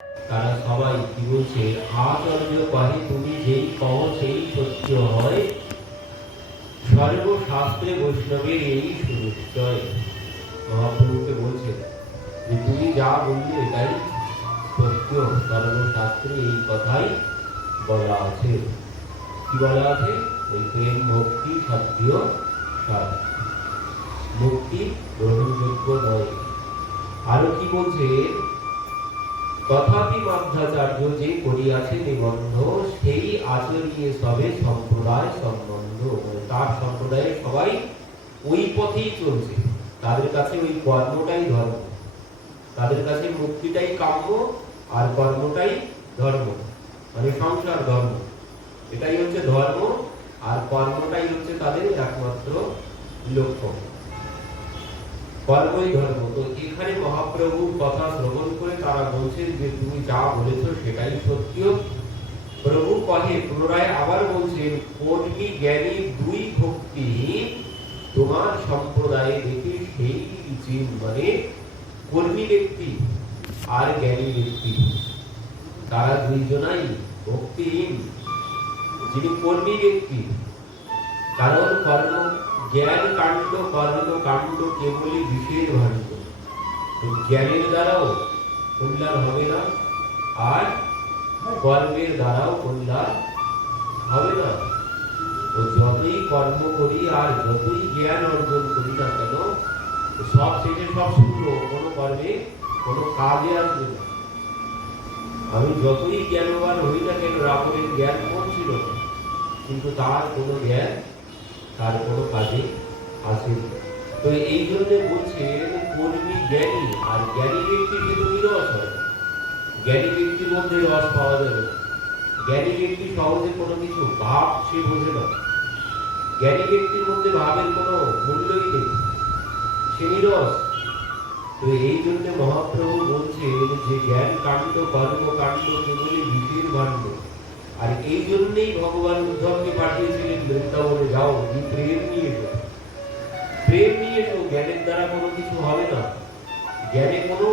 তারা সবাই কি বলছে, আচার্য কহে তুমি যেই কহ সেই সত্য হয়, সর্বশাস্ত্রে বৈষ্ণবের এই সুনিশ্চয়। মহাপ্রভুকে বলছে যে তুমি যা বললে এটাই সত্য, সর্বশাস্ত্রে এই কথাই বলা আছে। কি বলা আছে? ওই প্রেম ভক্তি সাধ্য সার, মুক্তি গ্রহণযোগ্য নয়। আরো কি বলছে, তথাপি মধ্যাচার্য যে করিয়াছে নিবন্ধ, সেই আচরিয়ে সবে সম্প্রদায় সম্বন্ধ। তার সম্প্রদায়ের সবাই ওই পথেই চলছে, তাদের কাছে ওই কর্মটাই ধর্ম, তাদের কাছে মুক্তিটাই কাম্য আর কর্মটাই ধর্ম, মানে সংসার ধর্ম, এটাই হচ্ছে ধর্ম আর কর্মটাই হচ্ছে তাদের একমাত্র লক্ষ্য, কর্মই ধর্ম। তো এখানে মহাপ্রভুর কথা শ্রবণ করে তারা বলছেন যে তুমি যা বলেছ সেটাই সত্য। প্রভু কহে, পুনরায় আবার বলছেন, কর্মী জ্ঞানী দুই ভক্তি তোমার সম্প্রদায়ে দেখে সেই জিন, মানে কর্মী ব্যক্তি আর জ্ঞানী ব্যক্তি, তারা দুইজনাই ভক্তিহীন। যিনি কর্মী ব্যক্তি, কারণ কর্ম জ্ঞান কাণ্ড কর্ম কাণ্ড কেবলই বিষের ভাণ্ড, জ্ঞানের দ্বারাও কল্যাণ হবে না আর কর্মের দ্বারাও কল্যাণ হবে না। তো যতই কর্ম করি আর যতই জ্ঞান অর্জন করি না কেন, সব শেষে সব শূন্য, কোনো কর্মে কোনো কাজে আসবে না। আমি যতই জ্ঞানবান হই না কেন, রাবণের জ্ঞান কম ছিল না, কিন্তু তার কোনো জ্ঞান তার কোনো কাজে আসে। তো এই জন্য বলছে কর্মী জ্ঞানী আর জ্ঞানী ব্যক্তির কিন্তু রস হয়, জ্ঞানী ব্যক্তির মধ্যে রস পাওয়া যাবে না। জ্ঞানী ব্যক্তি সহজে কোনো কিছু ভাব সে বোঝে না, জ্ঞানী ব্যক্তির মধ্যে ভাবের কোনো মূল্যই নেই, সে নিরস। তো এই জন্য মহাপ্রভু বলছে যে জ্ঞান কাণ্ড কর্ম কাণ্ড কেবলই বিষের ভাণ্ড। আর এই জন্যই ভগবান উদ্ধবকে পাঠিয়েছিলেন বৃন্দাবনে, যাও এই প্রেম নিয়ে এসো, প্রেম নিয়ে এসো। জ্ঞানের দ্বারা কোনো কিছু হবে না, জ্ঞানে কোনো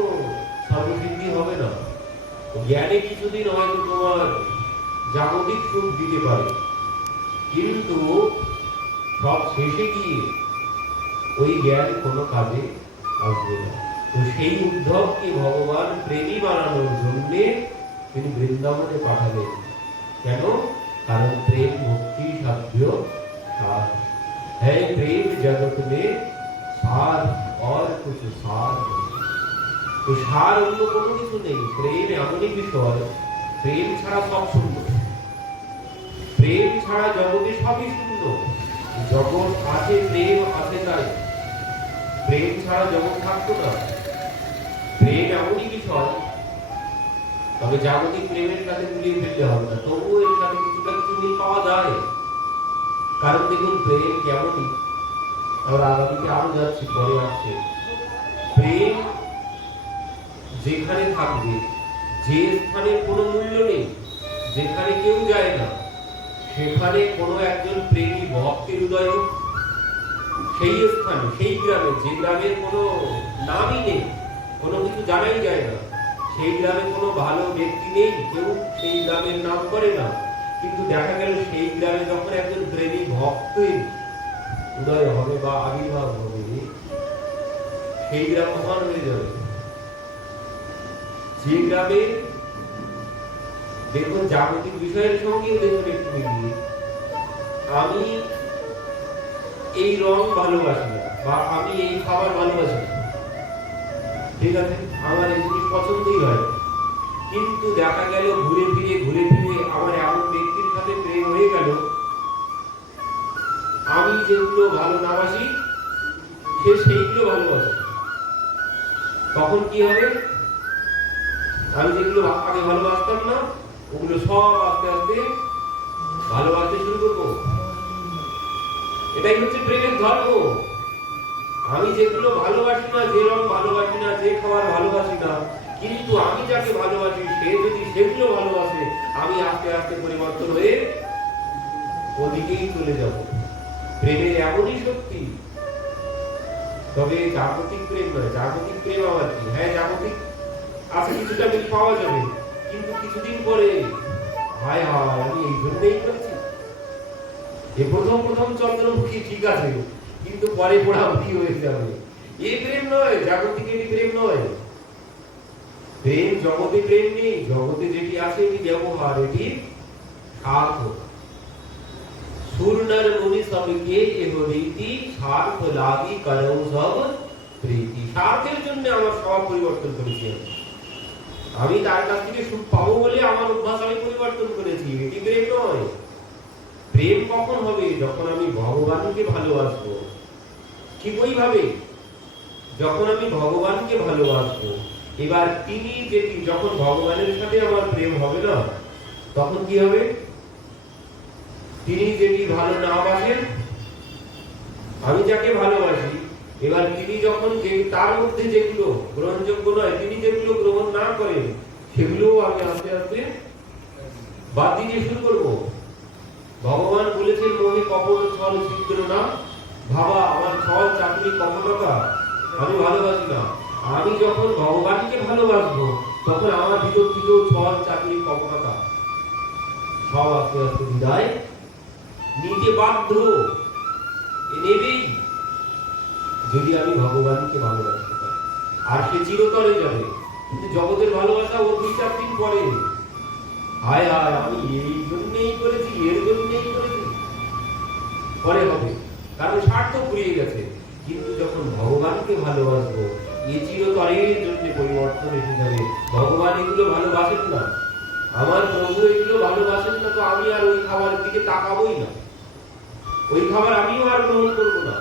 সর্বসিদ্ধি হবে না। জ্ঞানে কিছুদিন হয়তো তোমার জাগতিক সুখ দিতে পারে, কিন্তু সব শেষে গিয়ে ওই জ্ঞান কোনো কাজে আসবে না। তো সেই উদ্ধবকে ভগবান প্রেমী বানানোর জন্য তিনি বৃন্দাবনে পাঠালেন। কেন? কারণ প্রেম ভক্তি সাধ্য सार है, प्रेम जगत में सार और कुछ सार नहीं। तो सार অন্য কোনো কিছু নেই। প্রেম এমনই বিষয়, প্রেম ছাড়া সব শূন্য, প্রেম ছাড়া জগতে সবই শূন্য। জগৎ আছে, প্রেম আছে, তাই প্রেম ছাড়া জগৎ থাকতো না। প্রেম এমনই বিষয়, তবে জাগতিক প্রেমের সাথে মিলিয়ে ফেলতে হবে না, তবুও এর সাথে কিছুটা কিছু মিল পাওয়া যায়। কারণ দেখুন প্রেম কেমনই, আমরা আগামীতে আরো যাচ্ছি, পরে আসছে, প্রেম যেখানে থাকবে, যে স্থানে কোনো মূল্য নেই, যেখানে কেউ যায় না, সেখানে কোনো একজন প্রেমী ভক্তের হৃদয় হোক, সেই স্থানে, সেই গ্রামে, যে গ্রামের কোনো নামই নেই, কোনো কিছু জানাই যায় না, সেই গ্রামে কোনো ভালো ব্যক্তি নেই, কেউ সেই গ্রামের নাম করে না, কিন্তু দেখা গেল সেই গ্রামে যখন একজন প্রেমী ভক্তের উদয় হবে বা আবির্ভাব হবে, সেই গ্রাম মহান হয়ে যাবে। যে গ্রামে দেখুন জাগতিক বিষয়ের সঙ্গেও দেখুন একটু মিলিয়ে, আমি এই রং ভালোবাসি না বা আমি এই খাবার ভালোবাসি না, ঠিক আছে, আমার এই জিনিস পছন্দই হয়, কিন্তু দেখা গেল ঘুরে ফিরে আমার এমন ব্যক্তির সাথে প্রেম হয়ে গেল, আমি যেগুলো ভালো না বাসি সে সেইগুলো ভালোবাসে। তখন কি হবে? আমি যেগুলো আগে ভালোবাসতাম না, ওগুলো সব আস্তে আস্তে ভালোবাসতে শুরু করবো। এটাই হচ্ছে প্রেমের ধর্ম। আমি যেগুলো ভালোবাসি না, যে রং ভালোবাসি না, যে খাবার ভালোবাসি না, কিন্তু আমি যাকে ভালোবাসি সে যদি সেগুলো ভালোবাসে, আমি আস্তে আস্তে পরিবর্তন হয়ে ওদিকেই চলে যাব। প্রেমের এমনই শক্তি। তবে জাগতিক প্রেম নয়। জাগতিক প্রেম আবার কি? হ্যাঁ, জাগতিক আছে, কিছুটা মিল পাওয়া যাবে, কিন্তু কিছুদিন পরে হায় হায় আমি এই জন্যই করেছি। এ প্রথম প্রথম চন্দ্রমুখী ঠিক আছে, কিন্তু পরে পোড়ামুখী হয়ে যাবে। এই প্রেম নয়, জাগতিক এটি প্রেম নয়। প্রেম জগতে প্রেম নেই, জগতে যেটি আছে এটি ব্যবহার, এটি স্বার্থ। সুরনর মুনি সবকে এহ রীতি, স্বার্থ লাগি করৌ সব প্রীতি। স্বার্থের জন্য আমার স্বভাব পরিবর্তন করেছি আমি তার কাছ থেকে সুখ পাবো বলে আমার অভ্যাস আমি পরিবর্তন করেছি, এটি প্রেম নয়। প্রেম কখন হবে? যখন আমি ভগবানকে ভালোবাসবো। ঠিক ওইভাবে যখন আমি ভগবানকে ভালোবাসবো, এবার তিনি যেটি, যখন ভগবানের সাথে আমার প্রেম হবে না, তখন কি হবে? তিনি যেটি ভালো না বাসেন, আমি যাকে ভালোবাসি, এবার তিনি যখন যে তার মধ্যে যেগুলো গ্রহণযোগ্য নয়, তিনি যেগুলো গ্রহণ না করেন, সেগুলো আমি আস্তে আস্তে বাদ দিতে শুরু করবো। ভগবান বলেছেন মোহে কপট ছল ছিদ্র না ভাবা, আমার ছল চাকরি কপটতা আমি ভালোবাসি না। আমি যখন ভগবানকে ভালোবাসবো, তখন আমার ভিতর থেকেও ছল চাকরি কপটতা সব আস্তে আস্তে বিদায় নিতে বাধ্য নেবেই, যদি আমি ভগবানকে ভালোবাসতে পারি। আর সে চিরতরে যাবে। কিন্তু জগতের ভালোবাসা ও 2-4 দিন পরে, হায় হায় আমি এই জন্যই করেছি, এর জন্যই করেছি, পরে হবে, কারণ স্বার্থ ফুরিয়ে গেছে। কিন্তু যখন ভগবানকে ভালোবাসবো, এ চিরতরের জন্য পরিবর্তন এসে যাবে। ভগবান এগুলো ভালোবাসেন না, আমার প্রভু এগুলো ভালোবাসেন না, তো আমি আর ওই খাবারের দিকে তাকাবোই না, ওই খাবার আমিও আর গ্রহণ করবো না।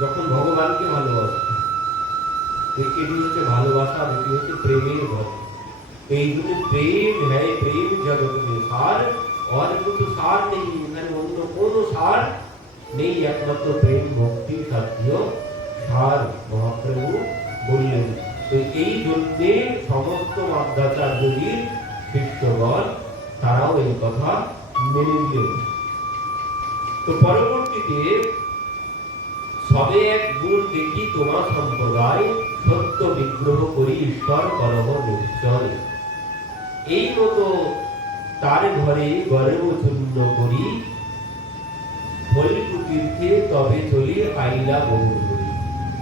যখন ভগবানকে ভালোবাসবো, এটি হচ্ছে ভালোবাসা, এটি হচ্ছে প্রেমের ভক্তি। এই জন্য প্রেম হ্যায় প্রেম জগৎ में सार, और कुछ सार नहीं, এখানে অন্য কোনো সার নেই, একমাত্র প্রেম ভক্তি সাধ্য সার মহাপ্রভু বললেন। তো এই জন্যে সমস্ত মাধ্যাচার্যদের শিষ্যগণ তারাও এই কথা মেনে নিলেন। তো পরবর্তীতে সবে এক গুণ দেখি তোমার সম্প্রদায়, সত্য বিগ্রহ করি ঈশ্বর করহ নিশ্চয়। এই মতো তার ঘরে গর্ব চূর্ণ করি, ফলিকু তীর্থে তবে চলি আইলা বহু করি।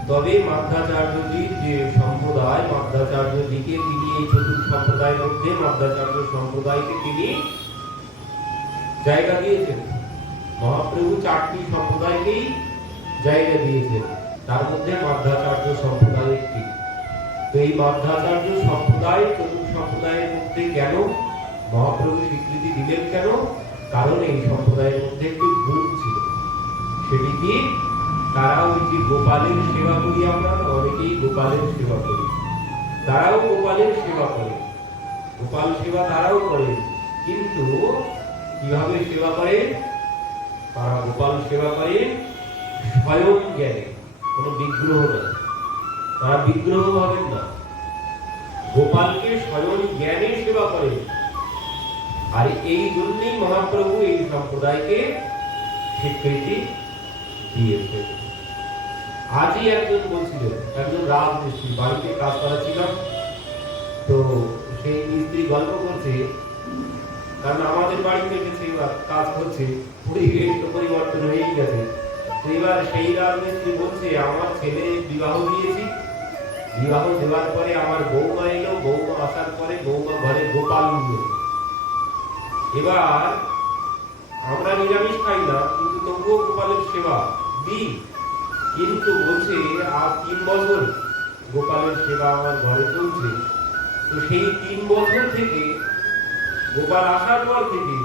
তবে মাধ্যাচার্যজির যে সম্প্রদায়, মাধ্যাচার্যদিকে তিনি এই চতুর্থ সম্প্রদায়ের মধ্যে মাধ্যাচার্য সম্প্রদায়কে তিনি জায়গা দিয়েছেন। মহাপ্রভু 4টি সম্প্রদায়কেই জায়গা দিয়েছেন, তার মধ্যে মাধ্যাচার্য সম্প্রদায় একটি। তো এই মাধ্যাচার্য সম্প্রদায় চতুর্থ সম্প্রদায়ের মধ্যে কেন মহাপ্রভু স্বীকৃতি দিলেন? কেন? কারণ এই সম্প্রদায়ের মধ্যে একটি গুণ ছিল, সেটি কি? তারা ওই যে গোপালের সেবা করি, আমরা অনেকেই গোপালের সেবা করি, তারাও গোপালের সেবা করে, গোপাল সেবা তারাও করে। কিন্তু কিভাবে সেবা করে? তারা গোপাল সেবা করে স্বয়ং জ্ঞানে, কোন বিগ্রহ নয়, তারা বিগ্রহ ভাবেন না, গোপালকে স্বয়ং জ্ঞানে সেবা করে। আর এই জন্যই মহাপ্রভু এই সম্প্রদায়কে স্বীকৃতি দিয়েছে। আজই একজন বলছিলেন, একজন রাজমিস্ত্রি, বাড়িতে কাজ করাচ্ছিলাম, তো সেই মিস্ত্রি গল্প করছে, কারণ আমাদের বাড়িতে কাজ হচ্ছে, পরিবেশ তো পরিবর্তন হয়েই গেছে। এবার সেই রাজমিস্ত্রি বলছে, আমার ছেলে বিবাহ দিয়েছি, বিবাহ দেওয়ার পরে আমার বৌমা এলো, বৌমা আসার পরে বৌমা ঘরে গোপাল নিয়ে। এবার আমরা নিরামিষ খাই না, কিন্তু তবুও গোপালের সেবা দিই। কিন্তু বলছে আর 3 বছর গোপালের সেবা আমার ঘরে চলছে। তো সেই 3 বছর থেকে, গোপাল আসার পর থেকে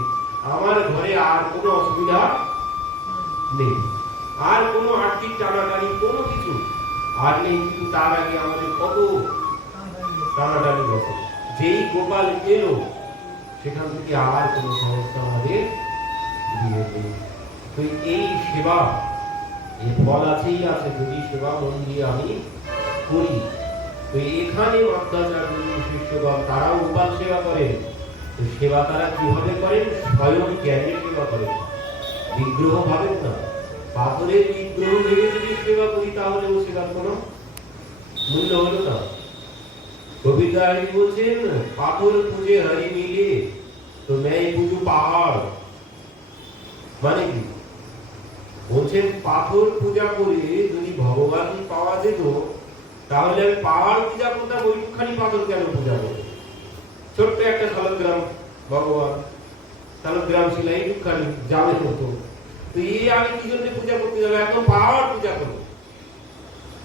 আমার ঘরে আর কোনো অসুবিধা নেই, আর কোনো আর্থিক টানাটানি কোনো কিছু আর নেই। কিন্তু তার আগে আমাদের কত টানাটানি গেছে। যেই গোপাল এলো, সেখান থেকে আর কোনো সমস্যা আমাদের দিয়ে নেই। তো এই সেবা, এই ফল আছেই আছে, যদি সেবা মন দিয়ে আমি করি। তো এখানে মাধ্যাচার্য শিষ্যগণ তারাও গোপাল সেবা করেন। তো সেবা তারা কিভাবে করেন? স্বয়ং জ্ঞানে সেবা করেন, বিগ্রহ ভাবেন না। পাথরের বিগ্রহ ভেবে যদি সেবা করি, তাহলে ও সেবার কোনো মূল্য হলো না। কবিতায় বলছেন পাথর পুজে হরি মিলে তো मैं পুজো পাহাড়। মানে কি বলছেন, পাথর পূজা করে যদি ভগবান পাওয়া যেত তাহলে আমি পাহাড় পূজা করতাম, ওইখানি পাথর কেন পূজা করব? ছোট্ট একটা শালগ্রাম ভগবান, শালগ্রাম ছিল এইখানি জামের মতো, তো এই আমি কি জন্য পূজা করতে যাবো? একদম পাহাড় পূজা করবো।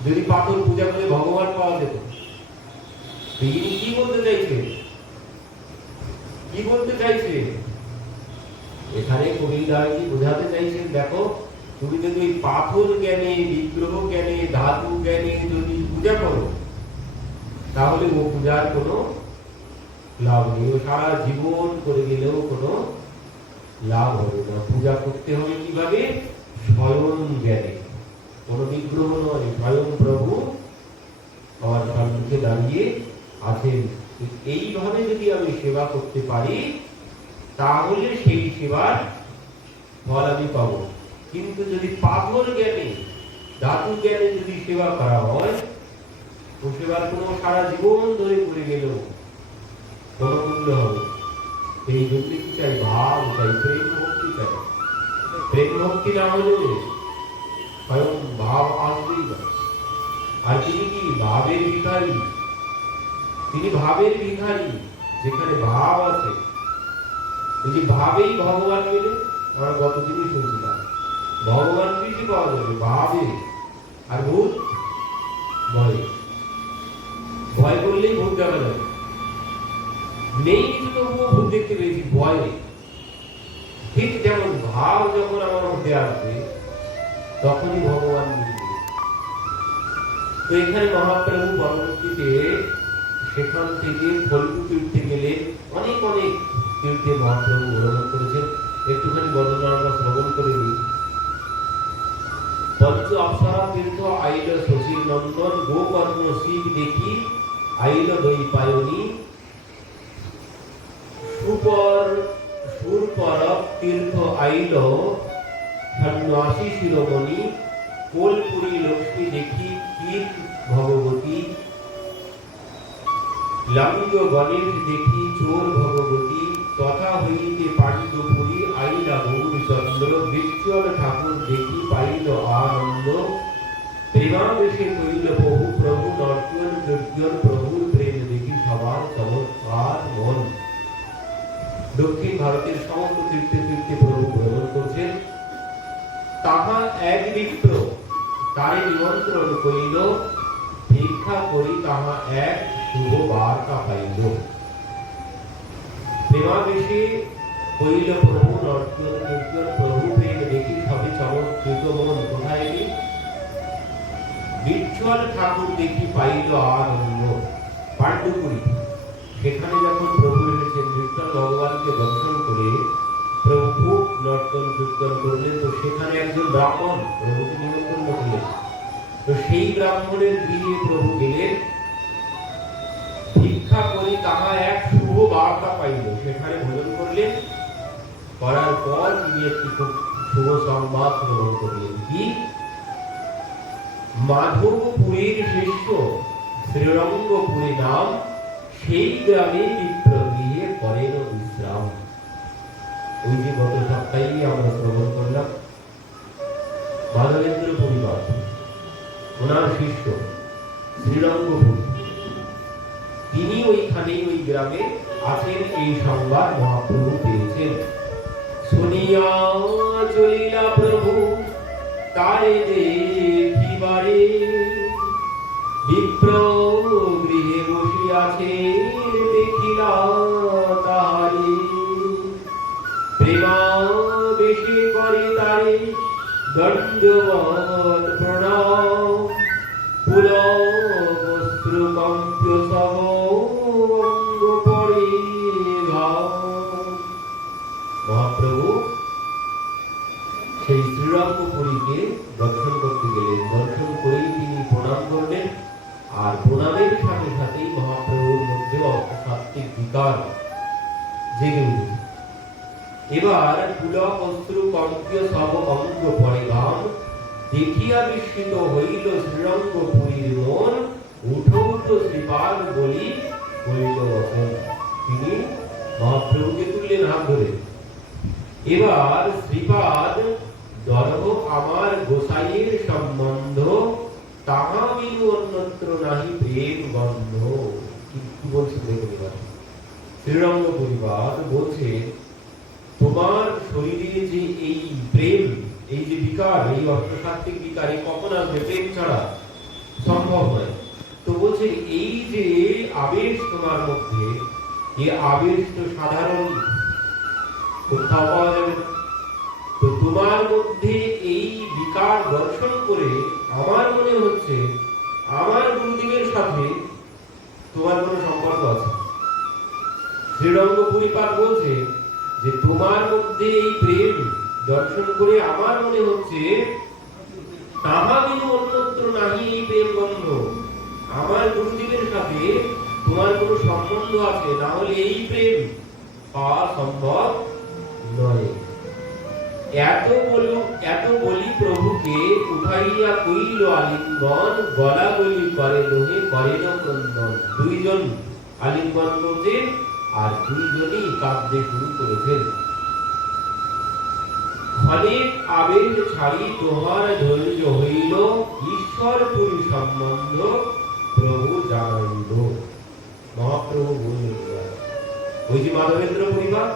যদি পাথর পূজা করে ভগবান পাওয়া যেত। ইনি কি বলতে চাইছে? কি বলতে চাইছে এখানে কবিরাজি বোঝাতে চাইছেন, দেখো তুমি যদি ওই পাথর জ্ঞানে, বিগ্রহ জ্ঞানে, ধাতু জ্ঞানে যদি পূজা করো তাহলে ও পূজার কোনো লাভ নেই, ও সারা জীবন করে গেলেও কোনো লাভ হবে না। পূজা করতে হবে কিভাবে? স্বয়ং জ্ঞানে, কোনো বিগ্রহ নয়, স্বয়ং প্রভু আমার সম্মুখে দাঁড়িয়ে আছেন। এইভাবে যদি আমি সেবা করতে পারি তাহলে সেই সেবার ফল আমি পাবো। কিন্তু যদি পাথর জ্ঞানে, ধাতু জ্ঞানে যদি সেবা করা হয়, ও সেবার কোনো সারা জীবন ধরে করে গেলেও কোনো মূল্য হবে। এই জন্য কি চাই? ভাব চাই, প্রেম ভক্তি চাই। প্রেম ভক্তি না হলে স্বয়ং ভাব আসবেই না। আর তিনি কি? ভাবের ভিখারি। তিনি ভাবের ভিখারি। যেখানে ভাব আছে, যদি ভাবেই ভগবান পেলে, আমরা গতদিনই শুনছিলাম, ভগবান বেশি পাওয়া যাবে ভাবে। আর ভূত ভয়, ভয় করলেই ভূত দেখা যাবে। নেই কিছু, তবুও ভূত দেখতে পেয়েছি ভয়ে। ঠিক যেমন ভাব যখন আমার মধ্যে আসবে তখনই ভগবান মিলবে। তো এখানে মহাপ্রভু পরবর্তীতে সেখান থেকে ফল্গু তীর্থে গেলেন। অনেক অনেক তীর্থে মহাপ্রভু ভ্রমণ করেছেন। একটুখানি বর্ণনা আমরা শ্রবণ করে নিই। পঞ্চ অপ্সরা তীর্থ আইল শশীর নন্দন, গোকর্ণ শিব দেখি আইল দৈপায়নী, সুরপরব তীর্থ আইল সন্ন্যাসী শিরোমণি, কোলপুরী লক্ষ্মী দেখি ক্ষীর ভগবতী, লাঙ্গ গণেশ দেখি চোর ভগবতী, তথা হইতে পাণ্ডুপুরী আইলা গৌরচন্দ্র, বিচ্ছল ঠাকুর দেখি পাইল আনন্দ, প্রেমাবেশে কইল বহু প্রভু নর্তন কীর্তন, প্রভুর প্রেম দেখি সবার চমৎকার মন। দক্ষিণ ভারতের সমস্ত তীর্থে তীর্থে প্রভু ভ্রমণ করছেন। তাহা এক বিপ্র তারে নিমন্ত্রণ করিল, ভিক্ষা করি তাহা এক শুভ বার্তা পাইল। প্রেমাবেশে কইল প্রভু নর্তন কীর্তন, প্রভু প্রেম দেখি সবে চমৎকৃত মন। কোথায়? বিচ্ছল ঠাকুর দেখি পাইল আনন্দ, পাণ্ডুপুরী। সেখানে যখন প্রভু এসেছেন, বিচ্ছল ভগবানকে দর্শন করে প্রভু খুব নর্তন কীর্তন করলেন। তো সেখানে একজন ব্রাহ্মণ প্রভুকে নিমন্ত্রণ করলেন। তো সেই ব্রাহ্মণের গৃহে প্রভু গেলেন। ভিক্ষা করি তাহা এক শুভ বার্তা পাইল। সেখানে ভোজন করলেন। করার পর তিনি একটি খুব শুভ সংবাদ গ্রহণ করলেন। কি? মাধবপুরীর শিষ্য শ্রীরঙ্গপুরী নাম, সেই গ্রামে বিপ্রগৃহে করেন বিশ্রাম। ওই যে গত সপ্তাহে আমরা শ্রবণ করলাম, মাধবেন্দ্র পরিবার, ওনার শিষ্য শ্রীরঙ্গপুরী, তিনি ওইখানেই ওই গ্রামে আছেন। এই সংবাদ মহাপ্রভু পেয়েছেন। শুনিয়া চলিলা প্রভু তারে দেখিবারে, বিপ্র গৃহে বসিয়াছে দেখিলা তাহারে, প্রেমাবেশে করে তারে দণ্ডবৎ প্রণাম, পুলক বস্ত্র কম্প্য সব অঙ্গ পড়ে ঘাম। মহাপ্রভু সেই শ্রীরঙ্গপুরীকে দর্শন করতে গেলেন। দর্শন করেই তিনি প্রণাম করলেন। আর প্রণামের সাথে সাথেই মহাপ্রভুর মধ্যে অর্থসাত্ত্বিক বিকার জেগে উঠেছে। এবার পুলক অস্ত্র কম্প্য সব অঙ্গ পড়ে ঘাম, দেখিয়া বিস্মিত হইল শ্রীরঙ্গপুরীর মন, উঠো উঠো শ্রীপাদ বলি বলিল বচন। তিনি মহাপ্রভুকে তুললেন হাত ধরে। এবার শ্রীপাদ দর্ভ আমার গোসাইয়ের সম্বন্ধ, তাহা বিনু অন্যত্র নাহি প্রেম গন্ধ। কি বলছে দেখুন এবার শ্রীরঙ্গ পরিবার বলছে, তোমার শরীরে যে এই প্রেম, এই যে বিকার, এই অর্থসাত্ত্বিক বিকার, এই কখন আসবে? প্রেম ছাড়া সম্ভব নয়। তো বলছে এই যে আবেশ তোমার মধ্যে, এই আবেশ তো সাধারণ কোথাও পাওয়া যাবে না। তো তোমার মধ্যে এই বিকার দর্শন করে আমার মনে হচ্ছে আমার গুরুদেবের সাথে তোমার কোনো সম্পর্ক আছে। শ্রীরঙ্গ পরিপাত বলছে যে তোমার মধ্যে এই প্রেম দর্শন করে আমার মনে হচ্ছে তাহা বিনু অন্যত্র নাহি এই প্রেম গন্ধ। আমার গুরুদেবের সাথে তোমার কোনো সম্বন্ধ আছে, না হলে এই প্রেম পাওয়া সম্ভব নয়। এত বলি প্রভুকে উঠাইয়া কইল আলিঙ্গন, গলা বলি করে লোহে করে না ক্রন্দন। দুইজন আলিঙ্গন করছেন আর দুইজনই কাঁদতে শুরু করেছেন। অনেক আবেগ ছাড়ি তোমার ধৈর্য হইল, ঈশ্বর পুরী সম্বন্ধ প্রভু জানাইল। মহাপ্রভু বললেন, ওই যে মাধবেন্দ্র পরিবার,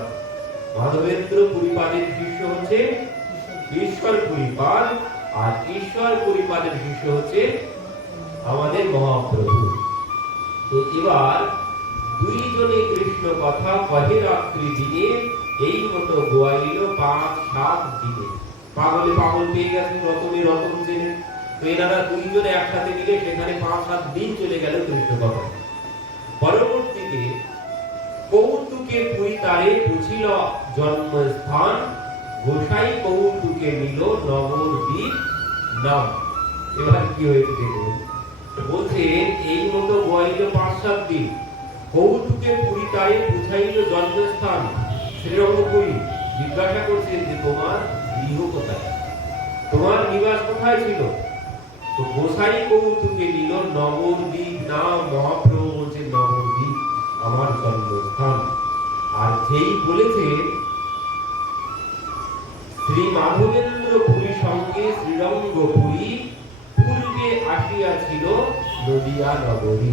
মাধবেন্দ্র পরিবারের শিষ্য হচ্ছে ঈশ্বর পরিবার, আর ঈশ্বর পরিবারের শিষ্য হচ্ছে আমাদের মহাপ্রভু। তো এবার দুইজনে কৃষ্ণ কথা কহে রাত্রি দিনে, এই মতো গোয়াইল 5-7 দিনে। পাগলে পাগল পেয়ে গেছেন, রতনে রতন চেনে। তো এনারা দুইজনে একসাথে মিলে সেখানে 5-7 দিন চলে গেল কৃষ্ণ কথা। পরবর্তীতে কৌতুকে পুরী তারে বুঝিল জন্মস্থান, গোসাই কৌতুকে নিল নবদ্বীপ নাম। এবার কি হয়েছে দেখুন, বলছেন এই মতো গোয়াইল 5-7 দিন, কৌতুকে পুরী তারে বুঝাইল জন্মস্থান। শ্রীরঙ্গপুরী জিজ্ঞাসা করছেন যে তোমার গৃহ কোথায়, তোমার নিবাস কোথায় ছিল? তো গোসাই কৌতুকে নিল নবদ্বীপ নাম। মহাপ্রভু বলছেন নবদ্বীপ আমার জন্মস্থান। আর যেই বলেছে শ্রী মাধবেন্দ্র পুরী সঙ্গে শ্রীরঙ্গপুরী, পূর্বে আসিয়াছিল নদিয়া নগরী।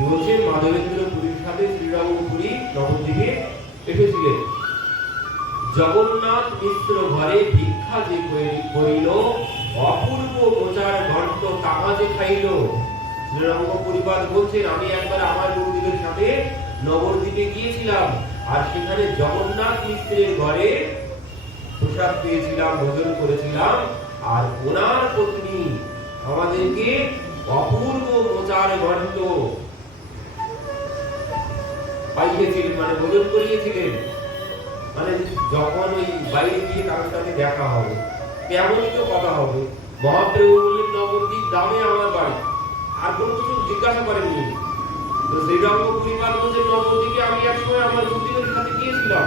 বলছেন মাধবেন্দ্র পুরীর সাথে শ্রীরঙ্গপুরী নবদ্বীপে এসেছিলেন। জগন্নাথ মিশ্র ঘরে ভিক্ষা যে করিল, অপূর্ব প্রচার ঘণ্ট তাহা যে খাইল। শ্রীরঙ্গ পরিবার বলছেন, আমি একবার আমার গুরুদেবের সাথে নবদ্বীপে গিয়েছিলাম, আর সেখানে জগন্নাথ মিশ্রের ঘরে প্রসাদ পেয়েছিলাম, ভোজন করেছিলাম, আর ওনার পত্নী আমাদেরকে অপূর্ব প্রচার ঘণ্ট পাইয়েছিলেন, মানে ভোজন করিয়েছিলেন। মানে যখন ওই বাইরে গিয়ে কারোর সাথে দেখা হবে তেমনই তো কথা হবে। মহাপ্রভু বললেন নবদ্বীপ দামে আমার বাড়ি, আর কোনো কিছু জিজ্ঞাসা করেননি। তো শ্রীরঙ্গ পরিবার বলছে নবদ্বীপে আমি একসময় আমার গুরুদেবের সাথে গিয়েছিলাম,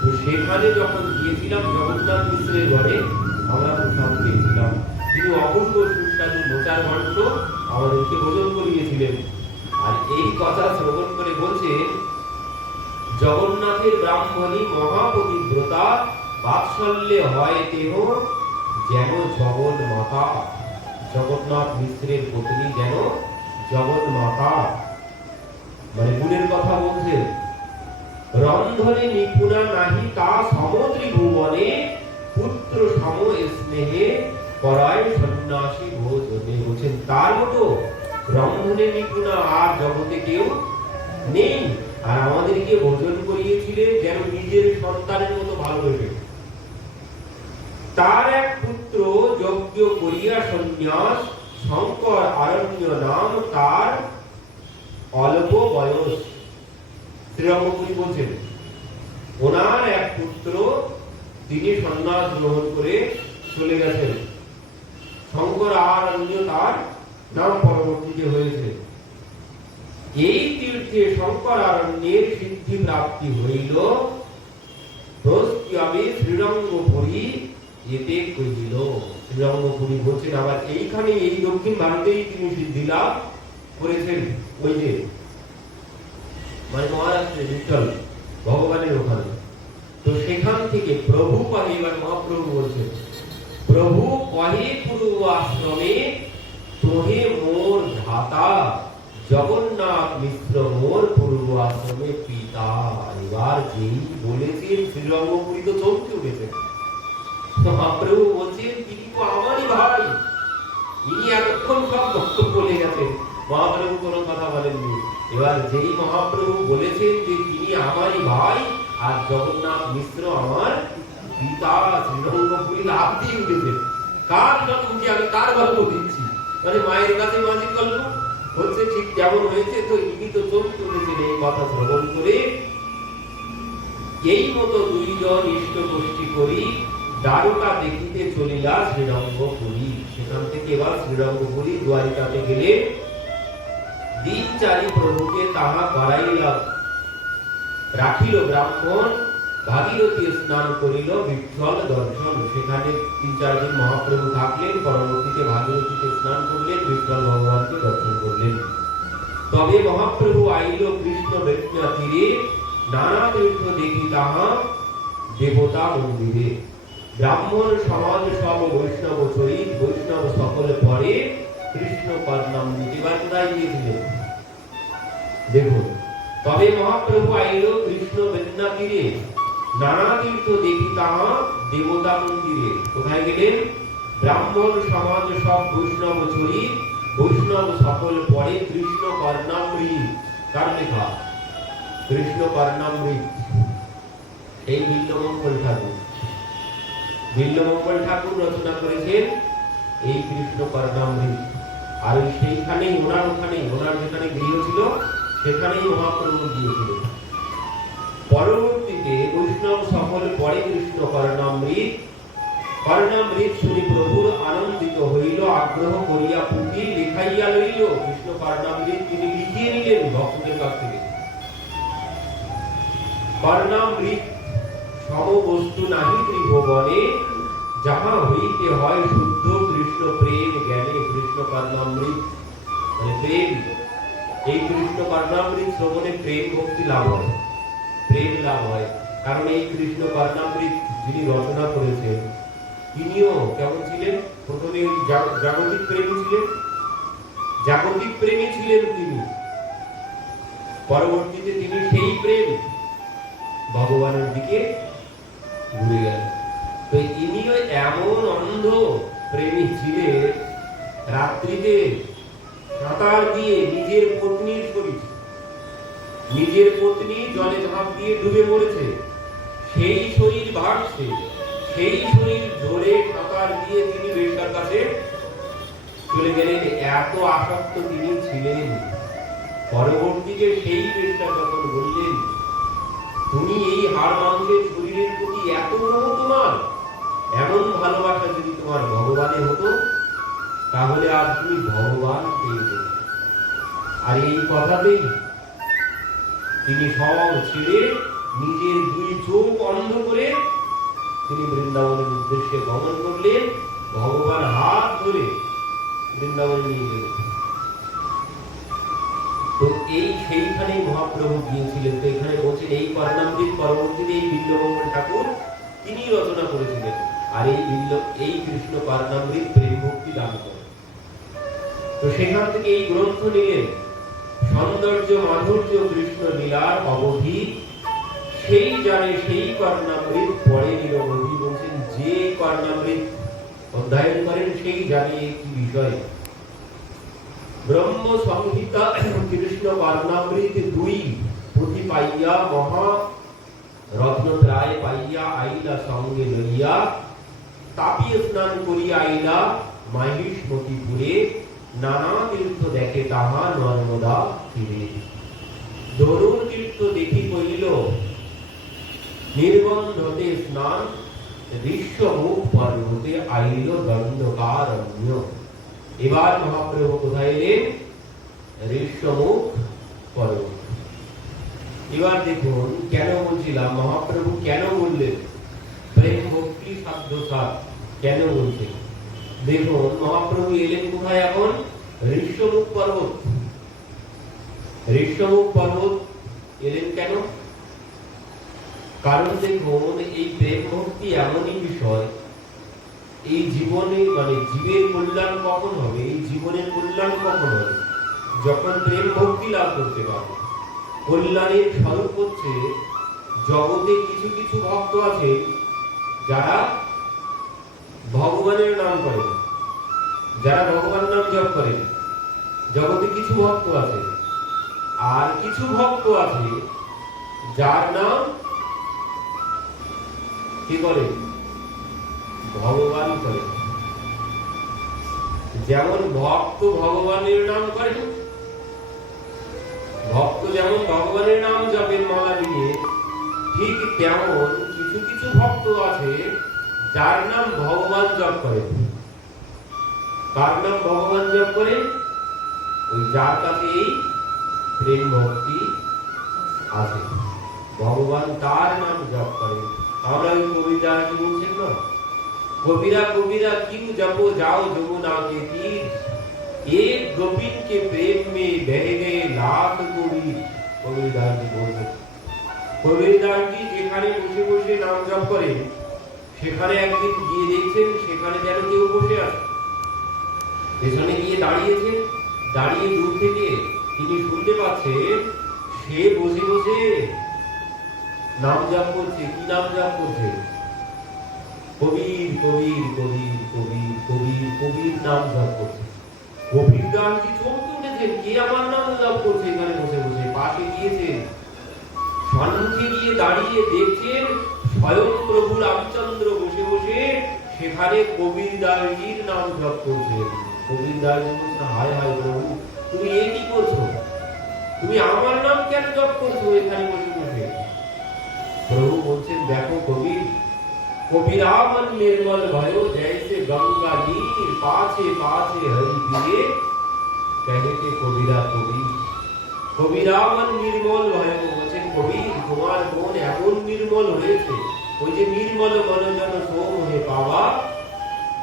তো সেখানে যখন গিয়েছিলাম জগন্নাথ মিশ্রের ঘরে আমরা প্রসাদ পেয়েছিলাম, তিনি অপূর্ব সুস্বাদু মোচার ঘণ্ট আমাদেরকে ভোজন করিয়েছিলেন। আর এই কথা শ্রবণ করে বলছেন, জগন্নাথের ব্রাহ্মণী মহাপতিব্রতা, বাৎসল্যে হয় দেহ যেন জগন মাতা। জগন্নাথ মিশ্রের পত্নী যেন জগন মাতা, মানে গুণের কথা বলছেন। রন্ধনে নিপুণা নাহি তা সমুদ্রী ভুবনে, পুত্র সম স্নেহে করায় সন্ন্যাসী ভোজনে। বলছেন তার মতো রন্ধনে নিপুণা আর জগতে কেউ নেই, আর আমাদেরকে ভোজন করিয়েছিলেন যেন নিজের সন্তানের মতো ভালোবেসে। তার এক পুত্র যজ্ঞ করিয়া সন্ন্যাস, শঙ্কর আরণ্য নাম তার অল্প বয়স। শ্রীরঙ্গপুরী বলছেন ওনার এক পুত্র, তিনি সন্ন্যাস গ্রহণ করে চলে গেছেন। শঙ্কর আরণ্য তার নাম পরবর্তীতে হয়েছে। এই তীর্থে শঙ্কর আরণ্যের সিদ্ধি প্রাপ্তি হইল, প্রস্তিয়ামে শ্রীরঙ্গপুরী এতে কহিল। শ্রীরঙ্গপুরী বলছেন আবার এইখানে এই দক্ষিণ ভারতেই তিনি সিদ্ধি লাভ করেছেন ওই যে মানে মহারাষ্ট্রে বিঠল ভগবানের ওখানে। তো সেখান থেকে প্রভু কহে, এবার মহাপ্রভু বলছেন, প্রভু কহে পূর্ব আশ্রমে তোহে মোর ধাতা, জগন্নাথ মিশ্র মোর পূর্ব আশ্রমে পিতা। এবার যেই বলেছেন শ্রীরঙ্গপুরী তো চমকে উঠেছেন। মহাপ্রভু বলছেন তিনি তো আমারই ভাই। ইনি এতক্ষণ সব বক্তব্য বলে গেছেন, মহাপ্রভু কোনো কথা বলেননি। এবার যেই মহাপ্রভু বলেছেন যে তিনি আমারই ভাই আর জগন্নাথ মিশ্র আমার পিতা, শ্রীরঙ্গপুরী লাভ দিয়ে উঠেছেন। কার নাম যে আমি কার গল্প দিচ্ছি, মানে মায়ের কাছে মাঝে গল্প হচ্ছে ঠিক যেমন হয়েছে। তো ইনি তো চমকে উঠেছেন এই কথা শ্রবণ করে। এই মতো দুইজন ইষ্ট গোষ্ঠী করি দ্বারকা দেখিতে চলিলা শ্রীরঙ্গপুরী। সেখান থেকে এবার শ্রীরঙ্গপুরী দ্বারিকাতে গেলে দিন চারি প্রভুকে তাহা করাইলা রাখিল ব্রাহ্মণ, ভাগীরথী স্নান করিল বিঠ্ঠল দর্শন। সেখানে 3-4 দিন মহাপ্রভু থাকলেন, পরবর্তীতে ভাগীরথীতে স্নান করলেন, বিঠ্ঠল ভগবানকে দর্শন করলেন। তবে মহাপ্রভু আইল কৃষ্ণ বেতনা তীরে, নানা তীর্থ দেখি তাহা দেবতা মন্দিরে। ব্রাহ্মণ সমাজ সব বৈষ্ণব চরিত, বৈষ্ণব সকলে পরে কৃষ্ণ পদ্মামৃত। এবার কোথায় গিয়েছিলেন দেখুন, তবে মহাপ্রভু আইল কৃষ্ণ বেতনা তীরে, নানা তীর্থ দেখি তাহা দেবতা মন্দিরে। কোথায় গেলেন? ব্রাহ্মণ সমাজ সব বৈষ্ণব চরিত, বৈষ্ণব সকল পরে কৃষ্ণ কর্ণামৃত। কার লেখা? কৃষ্ণ কর্ণামৃত। এই বিল্লমঙ্গল ঠাকুর, বিল্লমঙ্গল ঠাকুর রচনা করেছেন এই কৃষ্ণ কর্ণামৃত। আর সেইখানেই ওনার যেখানে গৃহ ছিল সেখানেই মহাপ্রভু গিয়েছিলেন। পরবর্তীতে বৈষ্ণব সকল পরে কৃষ্ণ কর্ণামৃত। কর্ণামৃত শুনি প্রভুর আনন্দিত হইল, আগ্রহ করিয়া পুঁথি লিখাইয়া লইল। কৃষ্ণ কর্ণামৃত তিনি লিখিয়ে নিলেন ভক্তদের কাছ থেকে। কর্ণামৃত সমবস্তু নাহি ত্রিভুবনে, যাহা হইতে হয় শুদ্ধ কৃষ্ণ প্রেম জ্ঞানে। কৃষ্ণ কর্ণামৃত মানে প্রেম। এই কৃষ্ণ কর্ণামৃত শ্রবণে প্রেম ভক্তি লাভ হয়, প্রেম লাভ হয়। কারণ এই কৃষ্ণ কর্ণামৃত যিনি রচনা করেছেন তিনিও কেমন ছিলেন? প্রথমে জাগতিক প্রেমী ছিলেন, জাগতিক প্রেমী ছিলেন তিনি। পরবর্তীতে তিনি সেই প্রেম ভগবানের দিকে ঘুরে গেলেন। তো ইনিও এমন অন্ধ প্রেমী ছিলেন, রাত্রিতে সাঁতার দিয়ে নিজের পত্নীর শরীর, নিজের পত্নী জলে ঝাঁপ দিয়ে ডুবে মরেছে, সেই শরীর ভাসছে, সেই শরীর ধরে সাঁতার দিয়ে তিনি বেশ্যার কাছে চলে গেলেন। এত আসক্ত তিনি ছিলেন। পরবর্তীতে সেই বেশ্যা যখন বললেন, তুমি এই হাড় মাংসের শরীরের প্রতি এত মোহ তোমার, এমন ভালোবাসা যদি তোমার ভগবানের হতো তাহলে আজ তুমি ভগবান পেয়ে যেতে। আর এই কথাতেই তিনি সব ছেড়ে নিজের 2 চোখ অন্ধ করে তিনি বৃন্দাবনের উদ্দেশ্যে গমন করলেন। ভগবান হাত ধরে বৃন্দাবনে নিয়ে গেলেন। তো এই সেইখানেই মহাপ্রভু গিয়েছিলেন। তো এখানে বলছেন এই কর্ণামৃত পরবর্তীতে এই বিল্লমঙ্গল ঠাকুর তিনি রচনা করেছিলেন। আর এই কৃষ্ণ কর্ণামৃত প্রেম ভক্তি লাভ করে। তো সেখান থেকে এই গ্রন্থ নিলেন। সৌন্দর্য মাধুর্য কৃষ্ণ লীলার অবধি, সেই জানে সেই কর্ণামৃত পড়ে নিরবধি। বলছেন যে কর্ণামৃত অধ্যয়ন করেন সেই জানে কি বিষয়। ব্রহ্ম সংহিতা কৃষ্ণ কর্ণামৃত 2 পুঁথি পাইয়া, মহা রত্নত্রায় পাইয়া আইলা সঙ্গে লইয়া, তাপিয়ে স্নান করিয়া আইলা মাহিষ্মতিপুরে, নানা তীর্থ দেখে তাহা নর্মদা তীরে। দরুর তীর্থ দেখি কইল নির্বন্ধতে স্নান, ঋষ্যমুখ পর্বতে আইল দণ্ডকারণ্য। এবার মহাপ্রভু কোথায় এলেন? ঋষ্যমুখ পর্বত। এবার দেখুন কেন বলছিলাম মহাপ্রভু কেন বললেন প্রেম ভক্তি সাধ্য সাধ, কেন বলছেন? দেখুন মহাপ্রভু এলেন কোথায় এখন? ঋষ্যমুখ পর্বত। ঋষ্যমুখ পর্বত এলেন কেন? কারণ দেখুন, এই প্রেম ভক্তি এমনই বিষয়, এই জীবনে মানে জীবের কল্যাণ কখন হবে, এই জীবনের কল্যাণ কখন হবে? যখন প্রেম ভক্তি লাভ করতে পারবে। কল্যাণের স্বরূপ হচ্ছে, জগতে কিছু কিছু ভক্ত আছে যারা ভগবানের নাম করেন, যারা ভগবান নাম জপ করেন। জগতে কিছু ভক্ত আছে, আর কিছু ভক্ত আছে যার নাম কি করে? ভগবান করে। যেমন ভক্ত ভগবানের নাম করে, ভক্ত যেমন ভগবানের নাম জপের মালা নিয়ে, ঠিক তেমন কিছু কিছু ভক্ত আছে যার নাম ভগবান জপ করে। কার নাম ভগবান জপ করে? ওই যার কাছে এই প্রেম ভক্তি আছে, ভগবান তার নাম জপ করে। আমরা ওই কবিতা কি বলছেন না, কবিরা কবিরা क्यों जपो जाओ যমুনা के तीर, एक गोपिन के प्रेम में बह गए लाख कबीर। কবিরদাস জি বলছেন, কবিরদাস জি যেখানে বসে বসে নাম জপ করেন, সেখানে একদিন গিয়ে দেখছেন সেখানে যেন কেউ বসে আছে। পেছনে গিয়ে দাঁড়িয়েছেন, দাঁড়িয়ে দূর থেকে তিনি শুনতে পাচ্ছেন সে বসে বসে নাম জপ করছে। কি নাম জপ করছে? কবির কবির কবির কবির কবির কবির নাম জপ করছে। কবিরদাস জি চমকে উঠেছেন, কে আমার নাম জপ করছে এখানে বসে বসে? পাশে গিয়েছেন, সম্মুখে গিয়ে দাঁড়িয়ে দেখছেন স্বয়ং প্রভু রামচন্দ্র বসে বসে সেখানে কবিরদাস জির নাম জপ করছে। কবিরদাস জি বলছেন, হায় হায় প্রভু, তুমি এ কি করছো? তুমি আমার নাম কেন জপ করছো এখানে বসে বসে? প্রভু বলছেন, দেখো কবির, কবিরা मन निर्मल भयो जैसे गंगा नीर, पाछे पाछे हरि पिए कहते कबीरा कबीर। কবিরা मन निर्मल भयो বলছেন, কবির তোমার মন এমন নির্মল হয়েছে, ওই যে নির্মল মনজন সোম হে পাওয়া,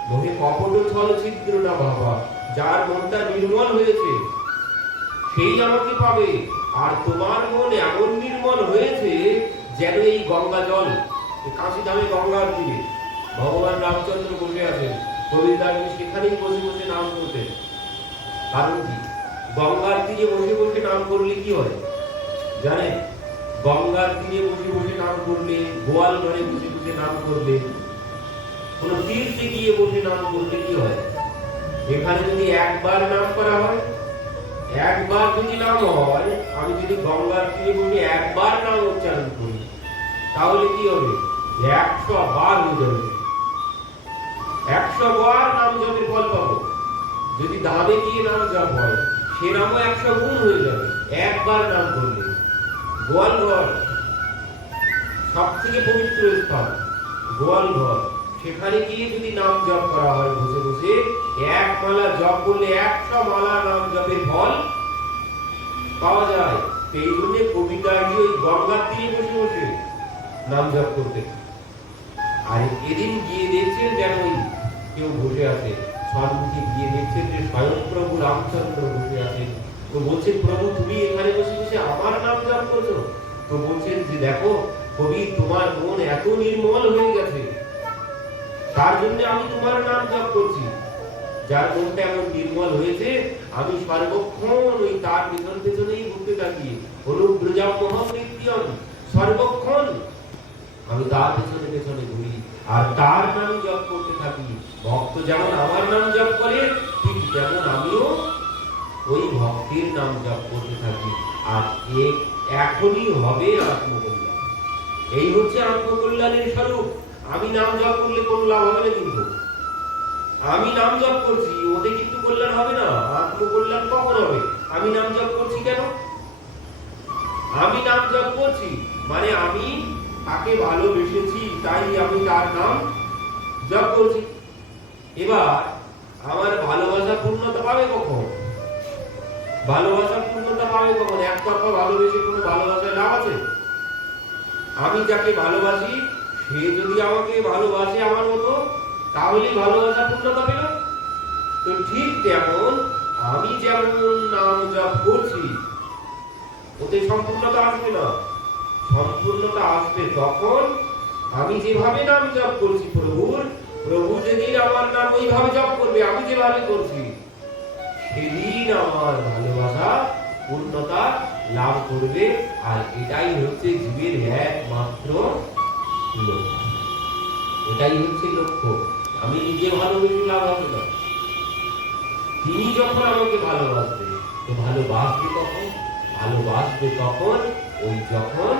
মোহে কপট ছল ছিদ্র না ভাবা। যার মনটা নির্মল হয়েছে সেই আমাকে পাবে। আর তোমার মন এমন নির্মল হয়েছে যেন এই গঙ্গা জল, কাশী ধামে গঙ্গার তীরে ভগবান রামচন্দ্র বসে আছেন, কবিরদাস জি সেখানেই বসে বসে নাম করতেন। কারণ কি? গঙ্গার তীরে বসে বসে নাম করলে কি হয় জানেন? গঙ্গার তীরে বসে বসে নাম করলে, গোয়াল ঘরে বসে বসে নাম করলে, কোন তীর্থে গিয়ে বসে নাম করলে কি হয়? এখানে যদি একবার নাম করা হয়, একবার যদি নাম হয়, আমি যদি গঙ্গার তীরে বসে একবার নাম উচ্চারণ করি, তাহলে কি হবে? 100 বার হয়ে যাবে। 100 বার নাম জপের ফল পাবো। যদি ধামে গিয়ে নাম জপ হয়, সে নামও 100 গুণ হয়ে যাবে একবার নাম করলে। গোয়াল ঘর সব থেকে পবিত্র স্থান, গোয়াল ঘর, সেখানে গিয়ে যদি নাম জপ করা হয় বসে বসে, এক মালা জপ করলে 100 মালা নাম জপের ফল পাওয়া যায়। এই জন্য কবিতা ওই গঙ্গার তীরে বসে বসে নাম জপ করতে। আর এদিন গিয়ে দেখছেন যেন ওই কেউ বসে আছে, সম্মুখে গিয়ে দেখছেন যে স্বয়ং প্রভু রামচন্দ্র বসে আছেন। তো বলছেন, প্রভু তুমি এখানে বসে বসে আমার নাম জপ করছো? তো বলছেন যে দেখো কবি, তোমার মন এত নির্মল হয়ে গেছে, তার জন্য আমি তোমার নাম জপ করছি। যার মনটা এমন নির্মল হয়েছে, আমি সর্বক্ষণ ওই তার পেছন পেছনেই ঘুরতে থাকি। অনুব্রজাম মহামৃত্যুম, সর্বক্ষণ আমি তার পেছনে পেছনে ঘুরি আর তার নাম জপ করতে থাকি। ভক্ত যেমন আমার নাম জপ করে, ঠিক তেমন আমিও ওই ভক্তের নাম জপ করতে থাকি। আর এখনই হবে আত্মকল্যাণ। এই হচ্ছে আত্মকল্যাণের স্বরূপ। আমি নাম জপ করলে কোনো লাভ হবে না, কিন্তু আমি নাম জপ করছি ওতে কিন্তু কল্যাণ হবে না। আত্মকল্যাণ কখন হবে? আমি নাম জপ করছি কেন? আমি নাম জপ করছি মানে আমি তাকে ভালোবেসেছি, তাই আমি তার নাম জপ করছি। এবার আমার ভালোবাসা পূর্ণতা পাবে কখন? ভালোবাসা পূর্ণতা পাবে কখন? একতরফা ভালোবেসে কোনো ভালোবাসায় লাভ আছে? আমি যাকে ভালোবাসি সে যদি আমাকে ভালোবাসে আমার মতো, তাহলে ভালোবাসা পূর্ণতা পেল। তো ঠিক তেমন আমি যেমন নাম জপ করছি, ওতে সম্পূর্ণতা আসবে না। সম্পূর্ণতা আসবে তখন আমি যেভাবে নাম জপ করছি প্রভুর, প্রভু যেদিন আমার নাম ওইভাবে জপ করবে, আমি যেভাবে করছি, সেদিন আমার ভালোবাসা পূর্ণতা লাভ করবে। আর এটাই হচ্ছে জীবের একমাত্র লক্ষ্য। এটাই হচ্ছে লক্ষ্য। আমি নিজে ভালোবেসে লাভ হবে না। তিনি যখন আমাকে ভালোবাসবে, তো ভালোবাসবে কখন? ভালোবাসবে তখন ওই যখন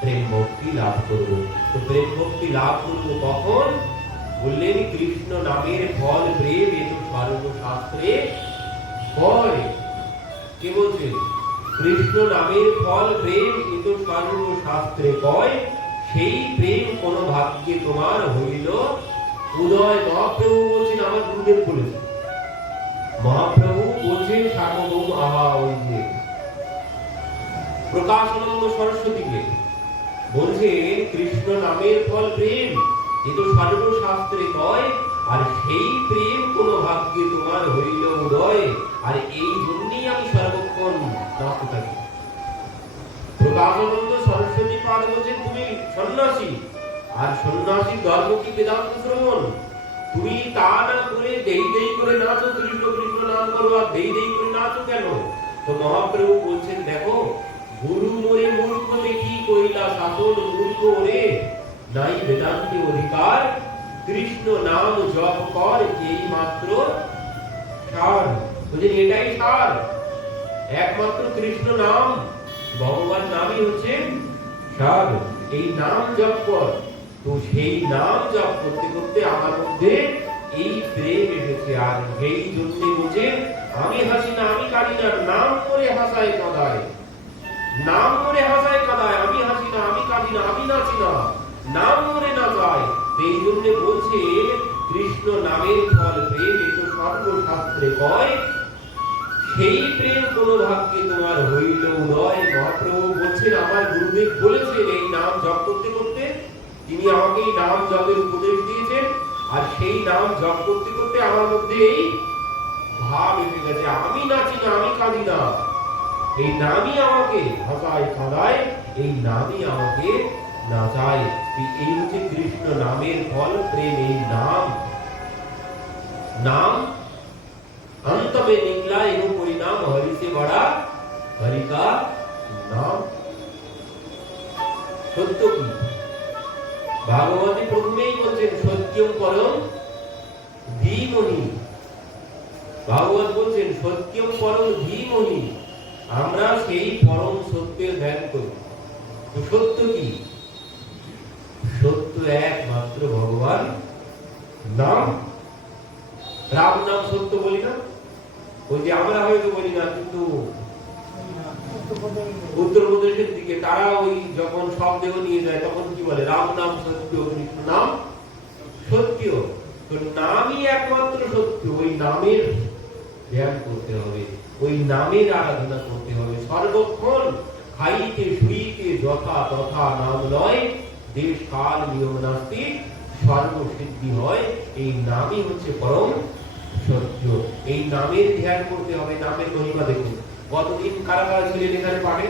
প্রেম ভক্তি লাভ করব। তো প্রেম ভক্তি লাভ করব কখন? বললেন কৃষ্ণ নামের ফল প্রেম, এ তো সর্বশাস্ত্রে কয়। কে বলছেন? কৃষ্ণ নামের ফল প্রেম, এ তো সর্বশাস্ত্রে কয়। সেই প্রেম কোন ভাগ্যে তোমার হইল উদয়। মহাপ্রভু বলছেন, আমার গুরুদেব বলেছেন, মহাপ্রভু বলছেন সার্বভৌম, আহা ওই যে প্রকাশানন্দ সরস্বতীকে বলছেন কৃষ্ণ নামের ফল প্রেম, এ তো সর্বশাস্ত্রে কয়। আর সেই প্রেম কোন ভাগ্যে তোমার হইল উদয়। আর এই জন্যই আমি সর্বক্ষণ নাচতে থাকি। প্রকাশানন্দ সরস্বতী পাদ বলছেন, তুমি সন্ন্যাসী, আর সন্ন্যাসীর ধর্ম কি বেদান্ত শ্রবণ? তুমি তা না করে দেই দেই করে নাচো, কৃষ্ণ কৃষ্ণ নাম করো, আর দেই দেই করে নাচো কেন? তো মহাপ্রভু বলছেন, দেখো, গুরু মোরে মূর্খ দেখি কইলা শাসন, মূর্খ ওরে নাই বেদান্তে অধিকার। কৃষ্ণ নাম জপ কর, এই মাত্র সার। বুঝলেন, এটাই সার। একমাত্র কৃষ্ণ নাম, ভগবান নামই হচ্ছে সার। এই নাম জপ কর। তো সেই নাম জপ করতে করতে আমার মধ্যে এই প্রেম এসেছে। আর সেই জন্য বলছে, আমি হাসি না, আমি কাঁদি না, নাম করে হাসায় কাঁদায়। নাম করে হাসায় কাঁদায়, আমি হাসি না, আমি কাঁদি না, আমি নাচি না, নাম করে নাচায়। এই জন্য বলছে কৃষ্ণ নামের ফল প্রেম, এ তো সর্বশাস্ত্রে কয়। সেই প্রেম কোন ভাগ্যে তোমার হইল উদয়। মহাপ্রভু বলছেন, আমার গুরুদেব বলেছেন এই নাম জপ করতে করতে, তিনি আমাকে এই নাম জপের উপদেশ দিয়েছেন। আর সেই নাম জপ করতে করতে আমার মধ্যে এই ভাব এসে গেছে, আমি নাচি না, আমি কাঁদি না, এই নামই আমাকে হাসায় কাঁদায়, এই নামই আমাকে নাচায়। এই হচ্ছে কৃষ্ণ নামের ফল প্রেম। এই নাম, नाम अंत में निकला एवं परिणाम हरि से बड़ा हरि का नाम। সত্য কি? ভাগবতী প্রথমেই বলছেন সত্যম পরম ধীমহি। ভাগবত বলছেন সত্যম পরম ধীমহি। আমরা সেই পরম সত্যের ধ্যান করি। তো সত্য কি? সত্য একমাত্র ভগবান নাম। রাম নাম সত্য বলি না, ওই যে আমরা হয়তো বলি না, কিন্তু উত্তরপ্রদেশের দিকে তারা ওই যখন শবদেহ নিয়ে যায় তখন কি বলে? রাম নাম সত্য, কৃষ্ণ নাম সত্য। তো নামই একমাত্র সত্য। ওই নামের ধ্যান করতে হবে, ওই নামের আরাধনা করতে হবে সর্বক্ষণ। খাইতে শুইতে যথা তথা নাম লয়, দেশ কাল নিয়ম নাস্তি সর্বসিদ্ধি হয়। এই নামই হচ্ছে পরম সত্য। এই নামের ধ্যান করতে হবে। নামের মহিমা দেখুন, কতদিন কারা কারা ছিলেন এখানে পাঠে?